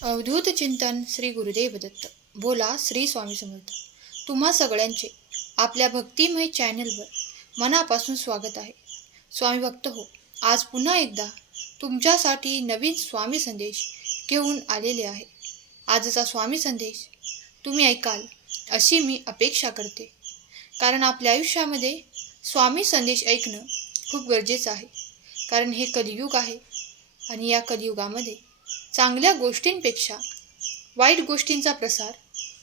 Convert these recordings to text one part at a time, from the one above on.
अवधूत चिंतन श्री गुरुदेव दत्त. बोला श्री स्वामी समर्थ. तुम्हा सगळ्यांचे आपल्या भक्तिमय चॅनलवर मनापासून स्वागत आहे. स्वामी भक्त हो, आज पुन्हा एकदा तुमच्यासाठी नवीन स्वामी संदेश घेऊन आलेले आहे. आजचा स्वामी संदेश तुम्ही ऐकाल अशी मी अपेक्षा करते, कारण आपल्या आयुष्यामध्ये स्वामी संदेश ऐकणं खूप गरजेचं आहे. कारण हे कलियुग आहे आणि या कलियुगामध्ये चांगल्या गोष्टींपेक्षा वाईट गोष्टींचा प्रसार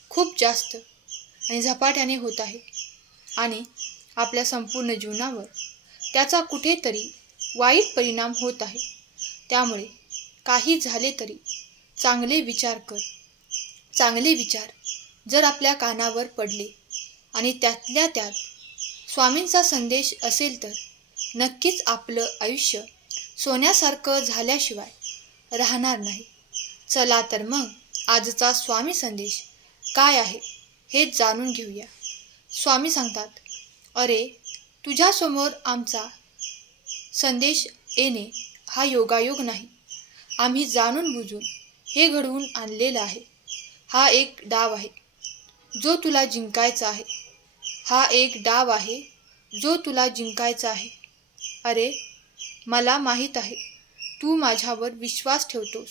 खूप जास्त आणि झपाट्याने होत आहे आणि आपल्या संपूर्ण जीवनावर त्याचा कुठेतरी वाईट परिणाम होत आहे. त्यामुळे काही झाले तरी चांगले विचार कर. चांगले विचार जर आपल्या कानावर पडले आणि त्यातल्या त्यात स्वामींचा संदेश असेल तर नक्कीच आपलं आयुष्य सोन्यासारखं झाल्याशिवाय राहणार नाही. चला तर मग आजचा स्वामी संदेश काय आहे हे जाणून घेऊया. स्वामी सांगतात, अरे तुझ्यासमोर आमचा संदेश येणे हा योगायोग नाही. आम्ही जाणून बुजून हे घडवून आणलेलं आहे. हा एक डाव आहे जो तुला जिंकायचा आहे. हा एक डाव आहे जो तुला जिंकायचा आहे. अरे मला माहीत आहे तू माझ्यावर विश्वास ठेवतोस.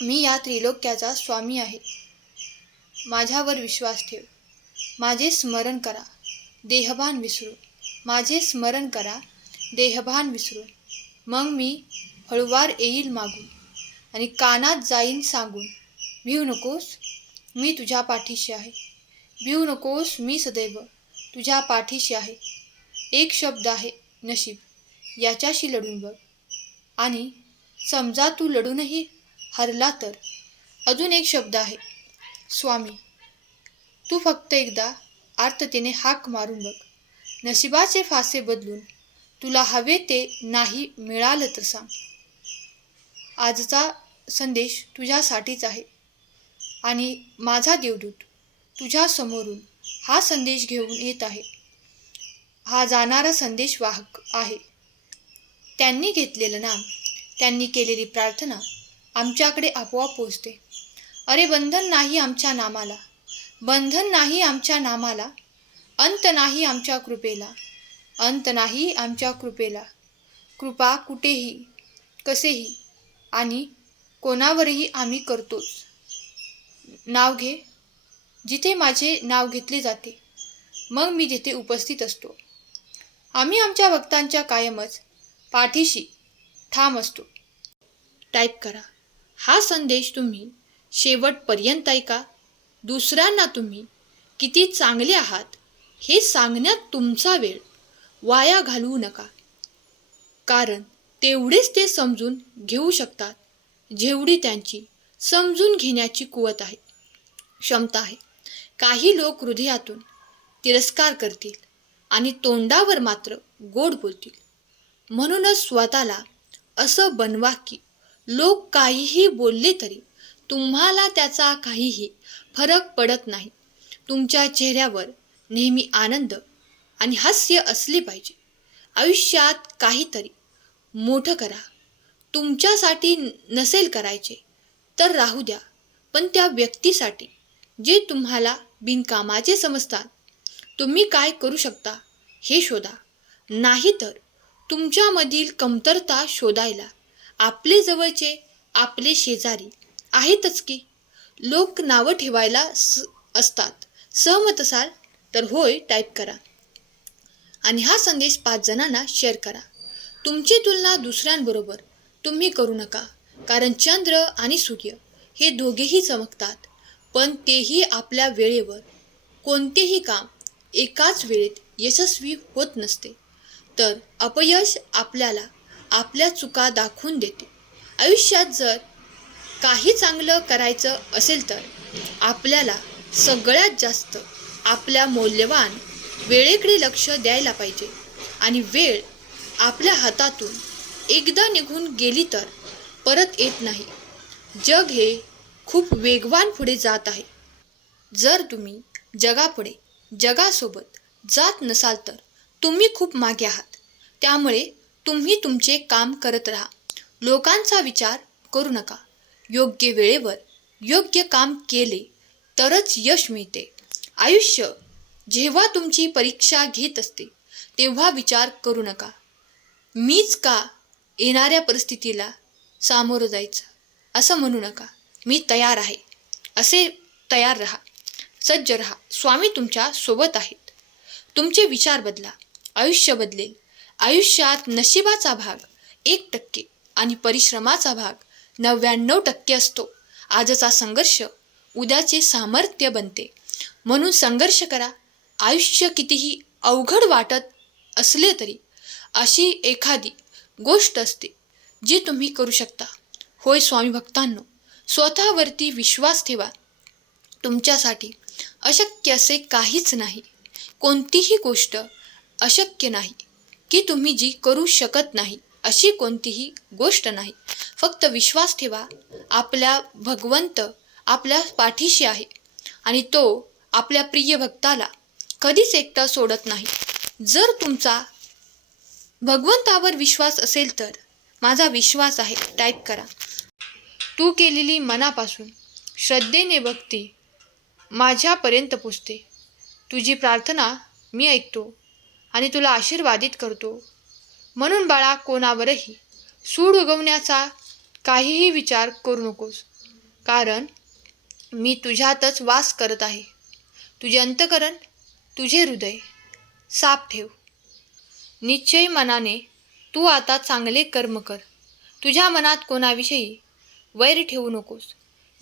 मी या त्रिलोक्याचा स्वामी आहे. माझ्यावर विश्वास ठेव. माझे स्मरण करा, देहभान विसरून. माझे स्मरण करा, देहभान विसरून. मग मी हळूवार येईल मागून आणि कानात जाईन सांगून, भिवू नकोस, मी तुझ्या पाठीशी आहे. भिवू नकोस, मी सदैव तुझ्या पाठीशी आहे. एक शब्द आहे नशीब, याच्याशी लढून बघ. आणि समजा तू लढूनही हरला तर अजून एक शब्द आहे स्वामी. तू फक्त एकदा आर्ततेने हाक मारून बघ. नशिबाचे फासे बदलून तुला हवे ते नाही मिळालं तर सांग. आजचा संदेश तुझ्यासाठीच आहे आणि माझा देवदूत तुझ्या समोरून हा संदेश घेऊन येत आहे. हा जाणारा संदेशवाहक आहे. त्यांनी घेतलेलं नाम, त्यांनी केलेली प्रार्थना आमच्याकडे आपोआप पोहोचते. अरे बंधन नाही आमच्या नामाला, बंधन नाही आमच्या नामाला. अंत नाही आमच्या कृपेला, अंत नाही आमच्या कृपेला. कृपा कुठेही, कसेही आणि कोणावरही आम्ही करतोच. नाव घे, जिथे माझे नाव घेतले जाते मग मी तिथे उपस्थित असतो. आम्ही आमच्या भक्तांच्या कायमच पाठीशी ठाम असतो. टाईप करा. हा संदेश तुम्ही शेवटपर्यंत ऐका. दुसऱ्यांना तुम्ही किती चांगले आहात हे सांगण्यात तुमचा वेळ वाया घालवू नका. कारण तेवढेच ते समजून घेऊ शकतात जेवढी त्यांची समजून घेण्याची कुवत आहे, क्षमता आहे. काही लोक हृदयातून तिरस्कार करतील आणि तोंडावर मात्र गोड बोलतील. म्हणूनच स्वतःला असं बनवा की लोक काहीही बोलले तरी तुम्हाला त्याचा काहीही फरक पडत नाही. तुमच्या चेहऱ्यावर नेहमी आनंद आणि हास्य असले पाहिजे. आयुष्यात काहीतरी मोठं करा. तुमच्यासाठी नसेल करायचे तर राहू द्या, पण त्या व्यक्तीसाठी जे तुम्हाला बिनकामाचे समजतात तुम्ही काय करू शकता हे शोधा. नाहीतर तुमच्यामधील कमतरता शोधायला आपले जवळचे, आपले शेजारी आहेतच की. लोक नावं ठेवायला असतात. सहमत असाल तर होय टाईप करा आणि हा संदेश 5 जणांना शेअर करा. तुमची तुलना दुसऱ्यांबरोबर तुम्ही करू नका. कारण चंद्र आणि सूर्य हे दोघेही चमकतात, पण तेही आपल्या वेळेवर. कोणतेही काम एकाच वेळेत यशस्वी होत नसते, तर अपयश आपल्याला आपल्या चुका दाखवून देते. आयुष्यात जर काही चांगलं करायचं असेल तर आपल्याला सगळ्यात जास्त आपल्या मौल्यवान वेळेकडे लक्ष द्यायला पाहिजे. आणि वेळ आपल्या हातातून एकदा निघून गेली तर परत येत नाही. जग हे खूप वेगवान पुढे जात आहे. जर तुम्ही जगापुढे, जगासोबत जात नसाल तर तुम्ही खूप मागे आहात. त्यामुळे तुम्ही तुमचे काम करत राहा. लोकांचा विचार करू नका. योग्य वेळेवर योग्य काम केले तरच यश मिळते. आयुष्य जेव्हा तुमची परीक्षा घेत असते तेव्हा विचार करू नका, मीच का येणाऱ्या परिस्थितीला सामोरं जायचं असं म्हणू नका. मी तयार आहे असे तयार राहा, सज्ज राहा. स्वामी तुमच्या सोबत आहेत. तुमचे विचार बदला, आयुष्य बदलेल. आयुष्यात नशिबाचा भाग 1% आणि परिश्रमाचा भाग 99% असतो. आजचा संघर्ष उद्याचे सामर्थ्य बनते. म्हणून संघर्ष करा. आयुष्य कितीही अवघड वाटत असले तरी अशी एखादी गोष्ट असते जी तुम्ही करू शकता. होय स्वामी भक्तांनो, स्वतःवरती विश्वास ठेवा. तुमच्यासाठी अशक्य असे काहीच नाही. कोणतीही गोष्ट अशक्य नाही की तुम्ही जी करू शकत नाही अशी कोणतीही गोष्ट नाही. फक्त विश्वास ठेवा. आपला भगवंत आपल्या पाठीशी आहे आणि तो आपल्या प्रिय भक्ताला कधीच एकटा सोडत नाही. जर तुमचा भगवंतावर विश्वास असेल तर माझा विश्वास आहे टाईप करा. तू केलेली मनापासून श्रद्धेने भक्ती माझ्यापर्यंत पोचते. तुझी प्रार्थना मी ऐकतो आणि तुला आशीर्वादित करतो. म्हणून बाळा, कोणावरही सूड उगवण्याचा काहीही विचार करू नकोस, कारण मी तुझ्यातच वास करत आहे. तुझे अंतःकरण, तुझे हृदय साफ ठेव. निश्चय मनाने तू आता चांगले कर्म कर. तुझ्या मनात कोणाविषयी वैर ठेवू नकोस.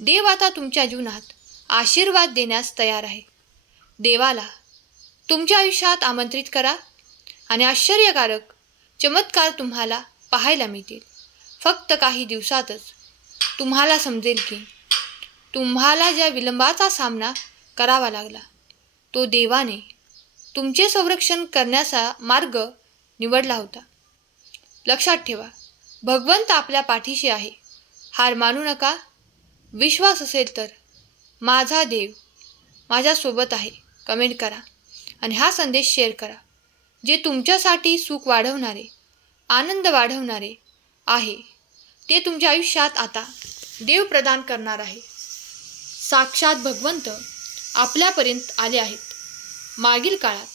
देव आता तुमच्या जीवनात आशीर्वाद देण्यास तयार आहे. देवाला तुमच्या आयुष्यात आमंत्रित करा आणि आश्चर्यकारक चमत्कार तुम्हाला पाहायला मिळतील. फक्त काही दिवसातच तुम्हाला समजेल की तुम्हाला ज्या विलंबाचा सामना करावा लागला तो देवाने तुमचे संरक्षण करण्याचा मार्ग निवडला होता. लक्षात ठेवा, भगवंत आपल्या पाठीशी आहे. हार मानू नका. विश्वास असेल तर माझा देव माझ्यासोबत आहे कमेंट करा आणि हा संदेश शेअर करा. जे तुमच्यासाठी सुख वाढवणारे, आनंद वाढवणारे आहे ते तुमच्या आयुष्यात आता देव प्रदान करणार आहे. साक्षात भगवंत आपल्यापर्यंत आले आहेत. मागील काळात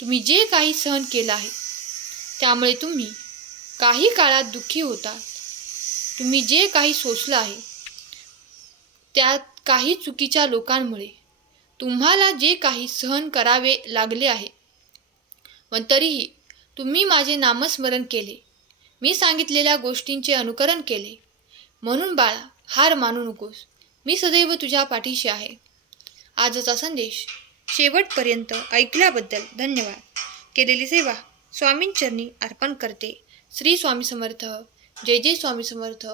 तुम्ही जे काही सहन केलं आहे त्यामुळे तुम्ही काही काळात दुःखी होता. तुम्ही जे काही सोसलं आहे त्यात काही चुकीच्या लोकांमुळे तुम्हाला जे काही सहन करावे लागले आहे, पण तरीही तुम्ही माझे नामस्मरण केले, मी सांगितलेल्या गोष्टींचे अनुकरण केले. म्हणून बाळा, हार मानू नकोस. मी सदैव तुझ्या पाठीशी आहे. आजचा संदेश शेवटपर्यंत ऐकल्याबद्दल धन्यवाद. केलेली सेवा स्वामींचरणी अर्पण करते. श्री स्वामी समर्थ. जय जय स्वामी समर्थ.